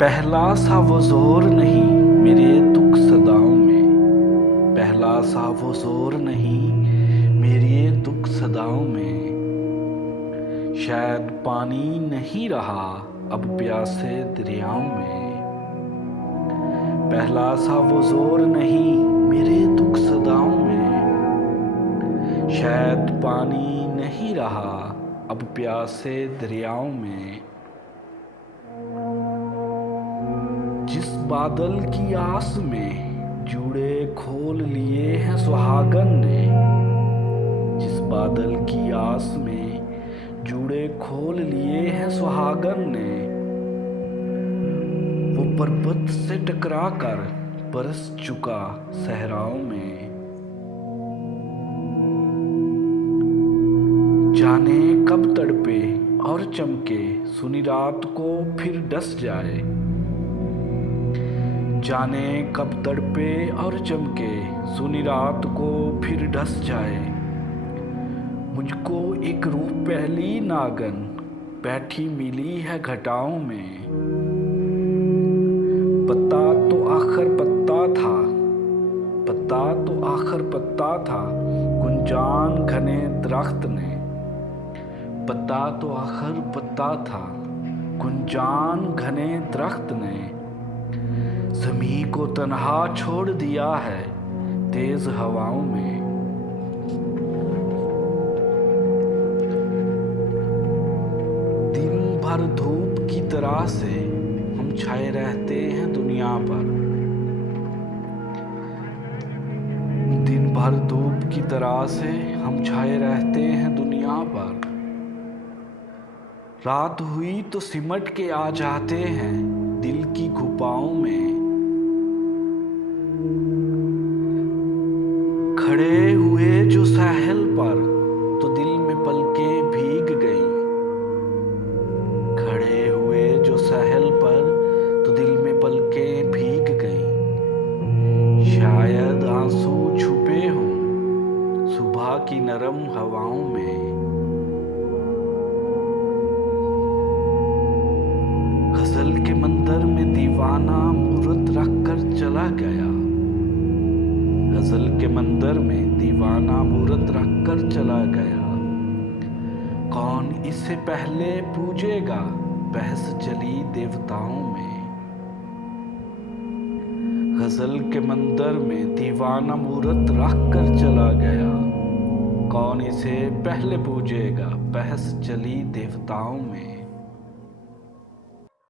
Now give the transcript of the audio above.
पहला सा वो जोर नहीं मेरे दुख सदाओं में, पहला सा वो जोर नहीं मेरे दुख सदाओं में। शायद पानी नहीं रहा अब प्यासे दरियाओं में, पहला सा वो जोर नहीं मेरे दुख सदाओं में। शायद पानी नहीं रहा अब प्यासे दरियाओं में। जिस बादल की आस में जूड़े खोल लिए हैं सुहागन ने, जिस बादल की आस में जूड़े खोल लिए हैं सुहागन ने, वो पर्वत से टकरा कर बरस चुका सहराओं में। जाने कब तड़पे और चमके सुनी रात को फिर डस जाए, जाने कब तड़पे और चमके सुनी रात को फिर ढस जाए। मुझको एक रूप पहली नागन बैठी मिली है घटाओं में। पत्ता तो आखिर पत्ता था, पत्ता तो आखिर पत्ता था गुंजान घने दरख्त ने। पत्ता तो आखिर पत्ता था गुंजान घने दरख्त ने। ज़मीं को तन्हा छोड़ दिया है तेज हवाओं में। दिन भर धूप की तरह से हम छाए रहते हैं दुनिया पर। दिन भर धूप की तरह से हम छाए रहते हैं दुनिया पर। रात हुई तो सिमट के आ जाते हैं दिल की गुफाओं में। खड़े हुए जो साहिल पर तो दिल में पलकें भीग गईं। खड़े हुए जो साहिल पर तो दिल में पलकें भीग गईं। शायद आंसू छुपे हों सुबह की नरम हवाओं में। गजल के मंदिर में दीवाना मूरत रख कर चला गया। गजल के मंदिर में दीवाना मूरत रख कर चला गया। कौन इससे पहले पूजेगा बहस चली देवताओं में। गजल के मंदिर में दीवाना मूरत रख कर चला गया। कौन इसे पहले पूजेगा बहस चली देवताओं में।